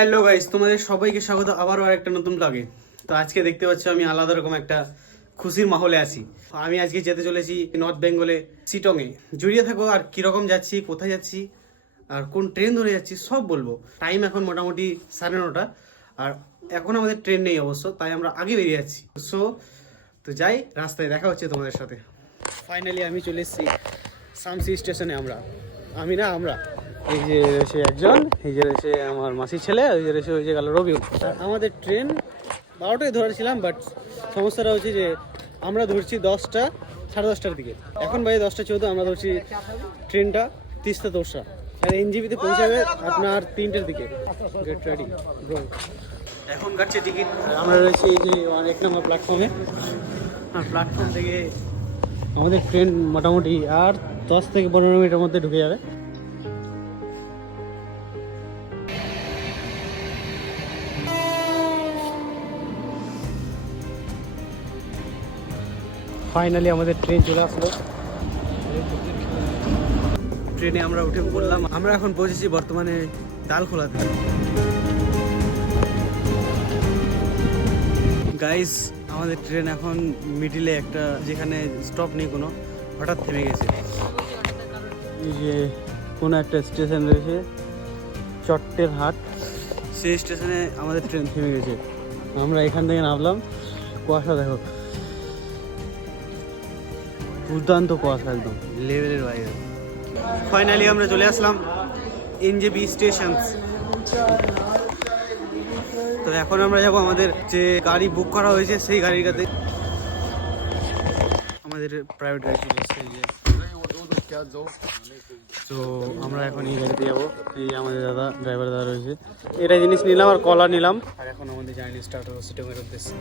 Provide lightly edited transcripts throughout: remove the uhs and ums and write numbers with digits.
Hello guys, তোমাদের সবাইকে স্বাগত আবারও আরেকটা নতুন ব্লগে। তো আজকে দেখতে পাচ্ছ আমি আলাদা রকম একটা খুশির মাহলে আছি। আমি আজকে যেতে চলেছি নর্থ বেঙ্গলে শিটংয়ে। জড়িয়ে থাকো আর কিরকম যাচ্ছি, কোথায় যাচ্ছি আর কোন ট্রেন ধরে যাচ্ছি সব বলবো। টাইম এখন মোটামুটি 9:30 আর এখন আমাদের ট্রেন নেই অবশ্য, তাই আমরা আগে বেরিয়ে যাচ্ছি। তো যাই, রাস্তায় দেখা হচ্ছে তোমাদের সাথে। ফাইনালি আমি চলে এসেছি সামসি স্টেশনে। আমরা এই যে রয়েছে একজন, এই যে রয়েছে আমার মাসির ছেলে, ওই যে রয়েছে ওই যে গেল রবিউ। আমাদের ট্রেন 12টায় ধরেছিলাম, বাট সমস্যাটা হচ্ছে যে আমরা ধরছি 10:30 দিকে। এখন বাজে 10:14, আমরা ধরছি ট্রেনটা তিস্তা তোরসা, আর এনজিপিতে পৌঁছাবে আপনার 3টের দিকে। Get ready bro. এখন কাটছে টিকিট। আমরা রয়েছি এই যে 1 নম্বর প্ল্যাটফর্মে। আর প্ল্যাটফর্ম থেকে আমাদের ট্রেন মোটামুটি আর 10 থেকে 15 মিনিটের মধ্যে ঢুকে যাবে। ফাইনালি আমাদের ট্রেন চলে আসলো। ট্রেনে আমরা উঠে পড়লাম। আমরা এখন পৌঁছেছি বর্তমানে ডালখোলাতে। গাইস, আমাদের ট্রেন এখন মিডিলে একটা, যেখানে স্টপ নেই কোনো, হঠাৎ থেমে গেছে। এই যে কোনো একটা স্টেশন রয়েছে চট্টের হাট, সেই স্টেশনে আমাদের ট্রেন থেমে গেছে। আমরা এখান থেকে নামলাম। কুয়াশা দেখো, দুর্দান্ত কুয়াশা, একদম লেভেলের বাইরে। ফাইনালি আমরা চলে আসলাম এনজেপি স্টেশন। তো এখন আমরা যাব আমাদের যে গাড়ি বুক করা হয়েছে সেই গাড়ির কাছে। আমাদের প্রাইভেট গাড়ি চলে এসেছে। তো আমরা এখন এই গাড়িতে যাবো। এই আমাদের ড্রাইভার দাদা রয়েছে। এটা জিনিস নিলাম আর কলা নিলাম। আর এখন আমাদের জার্নি স্টার্ট হলো শিটংয়ের উদ্দেশ্যে।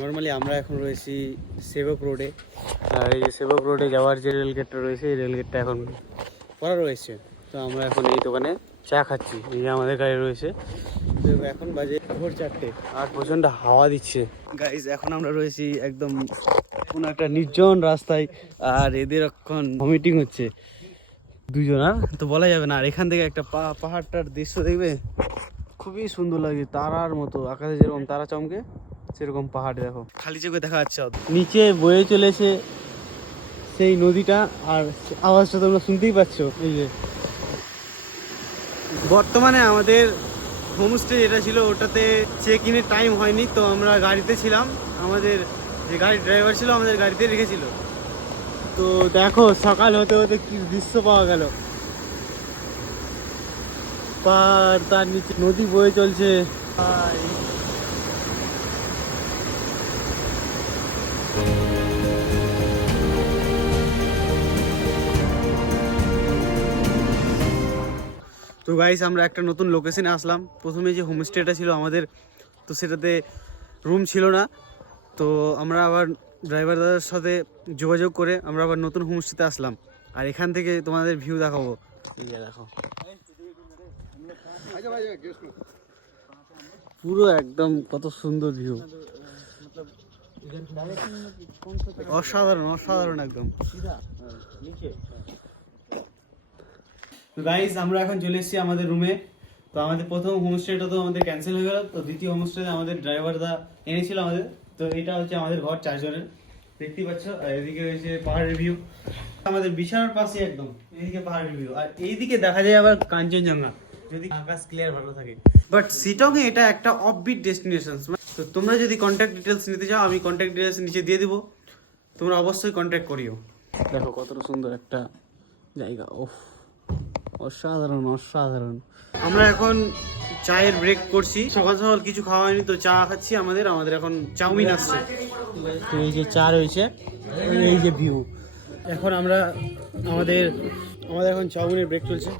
নর্মালি আমরা এখন রয়েছি সেবক রোডে। আর এই যে সেবক রোডে যাওয়ার যে রেল গেটটা রয়েছে, এই রেল গেটটা এখন করা রয়েছে। তো আমরা এখন এই দোকানে চা খাচ্ছি। এই যে আমাদের গাড়ি রয়েছে। তো এখন বাজে ভোর 4টে আর প্রচণ্ড হাওয়া দিচ্ছে। গাইজ, এখন আমরা রয়েছি একদম কোনো একটা নির্জন রাস্তায়। আর এদের এখন ভমিটিং হচ্ছে দুজনা, তো বলা যাবে না। আর এখান থেকে একটা পাহাড়টার দৃশ্য দেখবে, খুবই সুন্দর লাগে। তারার মতো, আকাশে যেরকম তারা চমকে সেরকম পাহাড় দেখো, খালি চোখে দেখা যাচ্ছে। নিচে বয়ে চলেছে সেই নদীটা, আর আওয়াজটা তোমরা শুনতেই পাচ্ছ। এই যে বর্তমানে আমাদের হোমস্টে যেটা ছিল, ওটাতে চেক ইনের টাইম হয়নি, তো আমরা গাড়িতে ছিলাম। আমাদের যে গাড়ির ড্রাইভার ছিল আমাদের গাড়িতে রেখেছিল। তো দেখো সকাল হতে হতে কি দৃশ্য পাওয়া গেল। তার নিচে নদী বয়ে চলছে। তো গাইস, আমরা একটা নতুন লোকেশনে আসলাম। প্রথমে যে হোমস্টেটা ছিল আমাদের, তো সেটাতে রুম ছিল না। তো আমরা আবার ড্রাইভার দাদার সাথে যোগাযোগ করে আমরা আবার নতুন হোমস্টেতে আসলাম। আর এখান থেকে তোমাদের ভিউ দেখাবো। এই যে দেখো, পুরো একদম কত সুন্দর ভিউ, অসাধারণ অসাধারণ একদম। গাইস, আমরা এখন চলে এসেছি আমাদের রুমে। তো আমাদের প্রথম হোমস্টেটা তো আমাদের ক্যান্সেল হয়ে গেল। তো দ্বিতীয় হোমস্টেতে আমাদের ড্রাইভার দা এনেছিল আমাদের। তো এটা হচ্ছে আমাদের ঘর 4 জনের, দেখতেই পাচ্ছ। আর এদিকে রয়েছে পাহাড়ের ভিউ, আমাদের বিছানার পাশে একদম। এইদিকে পাহাড়ের ভিউ, আর এইদিকে দেখা যায় আবার কাঞ্চনজঙ্ঘা, যদি আকাশ ক্লিয়ার ভালো থাকে। বাট শিটংয়ে এটা একটা অফবিট ডেস্টিনেশন। তো তোমরা যদি কন্ট্যাক্ট ডিটেলস নিতে চাও, আমি কন্ট্যাক্ট ডিটেলস নিচে দিয়ে দিব, তোমরা অবশ্যই কন্ট্যাক্ট করিও। দেখো কতটা সুন্দর একটা জায়গা, ওফ, অসাধারণ অসাধারণ। আমরা এখন চায়ের ব্রেক করছি। সকাল সকাল কিছু খাওয়া হয়নি, তো চা খাচ্ছি। আমাদের এখন চাউমিন আসছে। তো এই যে চা রয়েছে, এই যে ভিউ। এখন আমাদের এখন চাউমিনের ব্রেক চলছে।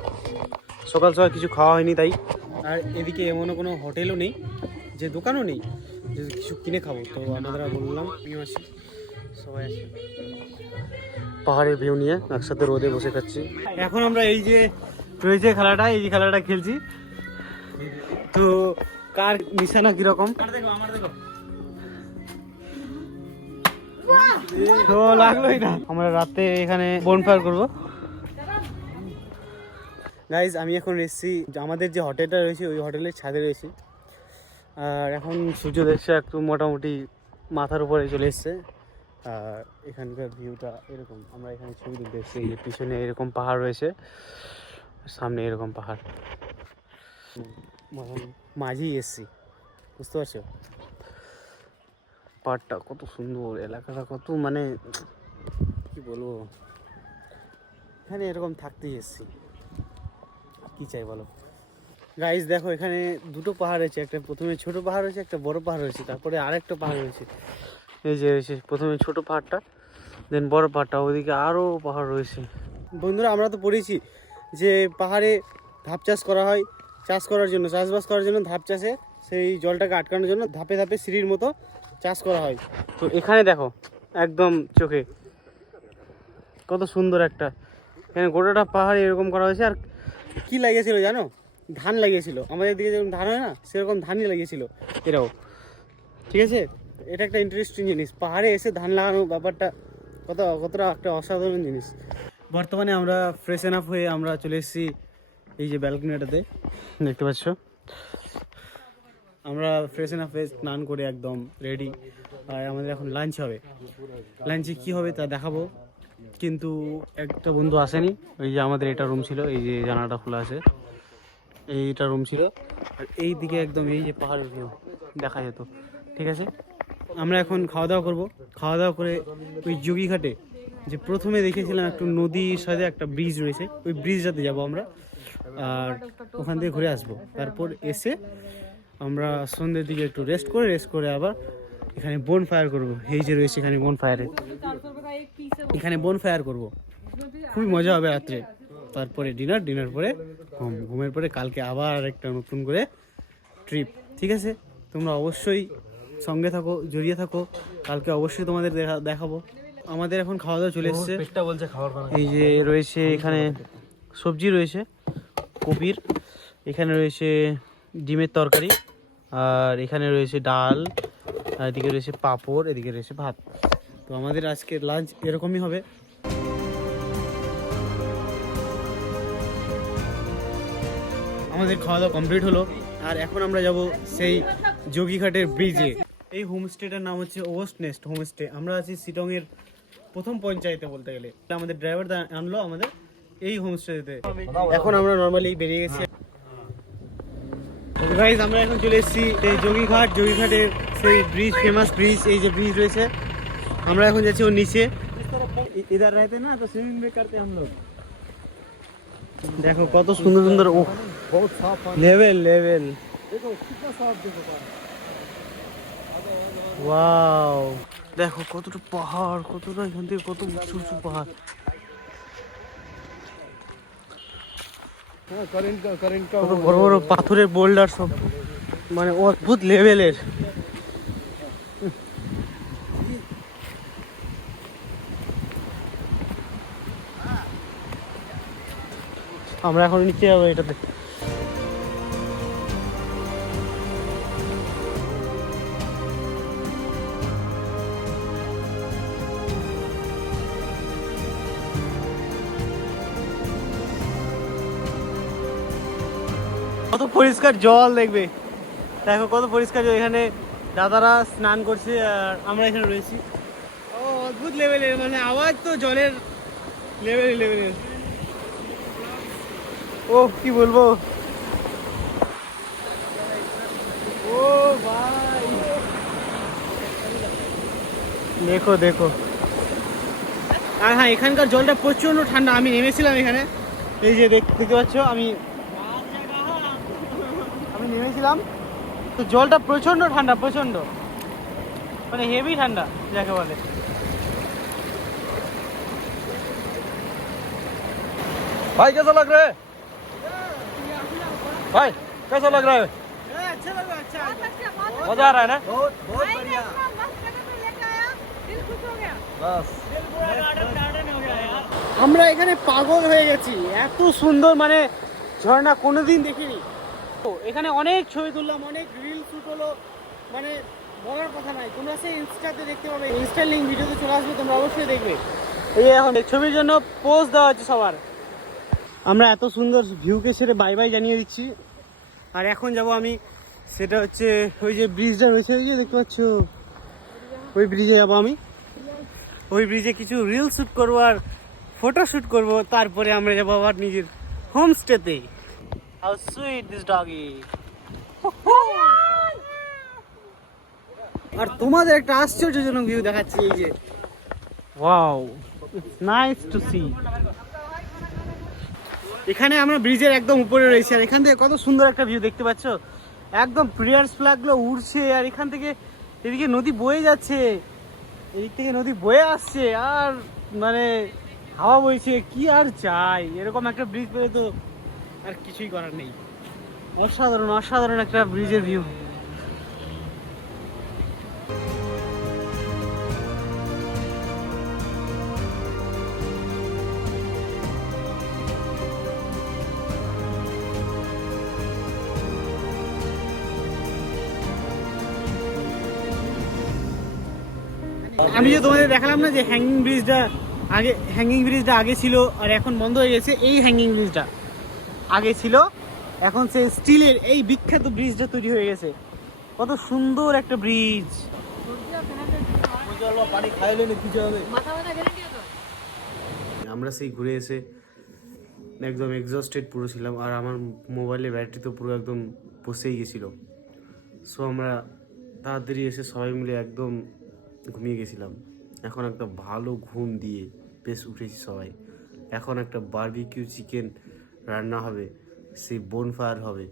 সকাল সকাল কিছু খাওয়া হয়নি তাই। আর এদিকে এমনও কোনো হোটেলও নেই, যে দোকানও নেই যে কিছু কিনে খাবো। তো আমরা বললাম আমিও আছি, সবাই আছে, পাহাড়ের ভিউ নিয়ে একসাথে রোদে বসে খাচ্ছি। এখন আমরা এই যে রয়েছে খেলাটা, এই যে খেলাটা খেলছি। তো কার নিশানা কিরকম, তো লাগলোই না। আমরা রাতে এখানে বনফায়ার করবো। গাইজ আমি এখন এসেছি আমাদের যে হোটেলটা রয়েছে ওই হোটেলের ছাদে রয়েছি। আর এখন সূর্য দেখছে একটু মোটামুটি মাথার উপরে চলে এসছে। আর এখানকার ভিউটা এরকম, আমরা এখানে ছবি তুলতে এসেছি। এই পিছনে এরকম পাহাড় রয়েছে, সামনে এরকম পাহাড়, মাঝেই এসছি, বুঝতে পারছো? পাহাড়টা কত সুন্দর, এলাকাটা কত মানে কি বলবো, এখানে এরকম থাকতেই এসছি, কি চাই বলো। গাইজ দেখো এখানে দুটো পাহাড় রয়েছে, একটা প্রথমে ছোট পাহাড় রয়েছে, একটা বড় পাহাড় রয়েছে, তারপরে আরেকটা পাহাড় রয়েছে। এই যে রয়েছে প্রথমে ছোট পাহাড়টা, দেন বড় পাহাড়টা, ওইদিকে আরও পাহাড় রয়েছে। বন্ধুরা আমরা তো পড়েছি যে পাহাড়ে ধাপ চাষ করা হয়, চাষ করার জন্য, চাষবাস করার জন্য, ধাপ চাষে সেই জলটাকে আটকানোর জন্য ধাপে ধাপে সিঁড়ির মতো চাষ করা হয়। তো এখানে দেখো একদম চোখে কত সুন্দর একটা, এখানে গোটাটা পাহাড় এরকম করা হয়েছে। আর কি লাগিয়েছিল জানো? ধান লাগিয়েছিল, আমাদের দিকে যেরকম ধান হয় না সেরকম ধানই লাগিয়েছিল এরাও, ঠিক আছে? এটা একটা ইন্টারেস্টিং জিনিস, পাহাড়ে এসে ধান লাগানো ব্যাপারটা কতটা একটা অসাধারণ জিনিস। বর্তমানে আমরা ফ্রেশ আপ হয়ে আমরা চলে এসেছি এই যে ব্যালকনিটাতে, দেখতে পাচ্ছ। আমরা ফ্রেশ আপ হয়ে স্নান করে একদম রেডি। আর আমাদের এখন লাঞ্চ হবে, লাঞ্চে কি হবে তা দেখাবো। কিন্তু একটা বন্ধু আসেনি, ওই যে আমাদের এটা রুম ছিল, এই যে জানালাটা খোলা আছে, এইটা রুম ছিল। আর এই দিকে একদম এই যে পাহাড়ের ভিউ দেখা যেত, ঠিক আছে? আমরা এখন খাওয়া দাওয়া করবো, খাওয়া দাওয়া করে ওই যোগীঘাটে যে প্রথমে দেখেছিলাম একটু নদীর সাথে একটা ব্রিজ রয়েছে, ওই ব্রিজটাতে যাব আমরা, আর ওখান থেকে ঘুরে আসবো। তারপর এসে আমরা সন্ধ্যের দিকে একটু রেস্ট করে আবার এখানে বোন ফায়ার করবো। এই যে রয়েছে এখানে বোন ফায়ার করবো, খুবই মজা হবে রাত্রে। তারপরে ডিনার পরে ঘুমের পরে কালকে আবার একটা নতুন করে ট্রিপ, ঠিক আছে? তোমরা অবশ্যই সঙ্গে থাকো, জড়িয়ে থাকো, কালকে অবশ্যই তোমাদের দেখাবো। আমাদের এখন খাওয়া দাওয়া চলে এসছে, এই যে রয়েছে এখানে সবজি রয়েছে কপির, এখানে রয়েছে ডিমের তরকারি, আর এখানে রয়েছে ডাল, আর এদিকে রয়েছে পাঁপড়, এদিকে রয়েছে ভাত। তো আমাদের আজকের লাঞ্চ এরকমই হবে। আমাদের খাওয়া দাওয়া কমপ্লিট হলো, আর এখন আমরা যাব সেই যোগীঘাটের ব্রিজে। এই হোমস্টেটার নাম হচ্ছে ওয়েস্ট নেস্ট হোমস্টে। আমরা আছি শিলংয়ের প্রথম পঞ্চায়েতে বলতে গেলে। আমাদের ড্রাইভার আনলো আমাদের এই হোমস্টেতে। এখন আমরা নর্মালি বেরিয়ে গেছি। গাইস আমরা এখন চলে এসেছি এই যোগীঘাটের সেই ব্রিজ, ফেমাস ব্রিজ, এই যে ব্রিজ রয়েছে। আমরা এখন যাচ্ছি ওর নিচে। ইধার रहते না তো সুইমিং भी करते हम लोग। দেখো কত সুন্দর সুন্দর, ও বহুত সাফ লেভেল দেখো কিतना साफ देखो। ওয়াও দেখো কতটা পাহাড়, কতটা এখান থেকে কত উঁচু পাহাড়। কত বড় বড় পাথরের বোল্ডার, সব মানে অদ্ভুত লেভেলের। আমরা এখন নিচে যাবো এটাতে। কত পরিষ্কার জল দেখবে, দেখো কত পরিষ্কার জল। এখানে দাদারা স্নান করছে আর আমরা এখানে রয়েছি। ও অদ্ভুত লেভেলের, মানে আওয়াজ তো জলের লেভেলের। ও কি বলবো, ও ভাই দেখো। আর হ্যাঁ, এখানকার জলটা প্রচন্ড ঠান্ডা। আমি নেমেছিলাম এখানে, এই যে দেখতে পাচ্ছ, আমি নেমেছিলাম তো জলটা প্রচন্ড ঠান্ডা, প্রচন্ড মানে হেভি ঠান্ডা যাকে বলে। भाई कैसा लग रहा है? भाई कैसा लग रहा है? अच्छा लग रहा है, अच्छा मजा आ रहा है ना? बहुत बढ़िया। बस আমরা এখানে পাগল হয়ে গেছি, এত সুন্দর মানে ঝর্ণা কোনোদিন দেখিনি। তো এখানে অনেক ছবি তুললাম, অনেক রিল শুট হলো, মানে বলার কথা নাই, তোমরা সেই ইনস্টাতে দেখতে পাবে, ইনস্টার লিঙ্ক ভিডিওতে চলে আসবে, তোমরা অবশ্যই দেখবে। এই যে এখন ছবির জন্য পোজ দেওয়া হচ্ছে সবার। আমরা এত সুন্দর ভিউকে ছেড়ে বাই বাই জানিয়ে দিচ্ছি। আর এখন যাব আমি, সেটা হচ্ছে ওই যে ব্রিজটা রয়েছে, ওই যে দেখতে পাচ্ছ, ওই ব্রিজে যাবো আমি। ওই ব্রিজে কিছু রিল শ্যুট করবো আর ফটো শ্যুট করবো, তারপরে আমরা যাবো আবার নিজের হোমস্টেতে। How sweet this doggy. আর তোমাদের একটা আশ্চর্যজনক ভিউ দেখাচ্ছি, এই যে wow, it's nice to see. এখানে আমরা ব্রিজের একদম উপরে রয়েছি, আর এখান থেকে কত সুন্দর একটা ভিউ দেখতে পাচ্ছ, একদম প্রিয়ার্স ফ্ল্যাগগুলো উড়ছে, আর এখান থেকে এদিকে নদী বয়ে যাচ্ছে, এদিক থেকে নদী বয়ে আসছে, আর মানে হাওয়া বইছে, কি আর চাই, এরকম একটা ব্রিজ পেলে তো আর কিছুই করার নেই। অসাধারণ অসাধারণ একটা ব্রিজের ভিউ। আমি যে তোমাদের দেখালাম না যে হ্যাঙ্গিং ব্রিজটা আগে ছিল আর এখন বন্ধ হয়ে গেছে, এই হ্যাঙ্গিং ব্রিজটা আগে ছিল, এখন সে স্টিলের এই বিখ্যাত ব্রিজটা তৈরি হয়ে গেছে। কত সুন্দর একটা ব্রিজ। আমরা সেই ঘুরে এসে একদম এক্সস্টেড পুরো ছিলাম, আর আমার মোবাইলের ব্যাটারি তো পুরো একদম বসেই গেছিলো। সো আমরা তাড়াতাড়ি এসে সবাই মিলে একদম ঘুমিয়ে গেছিলাম। এখন একটা ভালো ঘুম দিয়ে বেশ উঠেছি সবাই। এখন একটা বারবিকিউ চিকেন রান্না হবে, সেই বোনফায়ার হবে।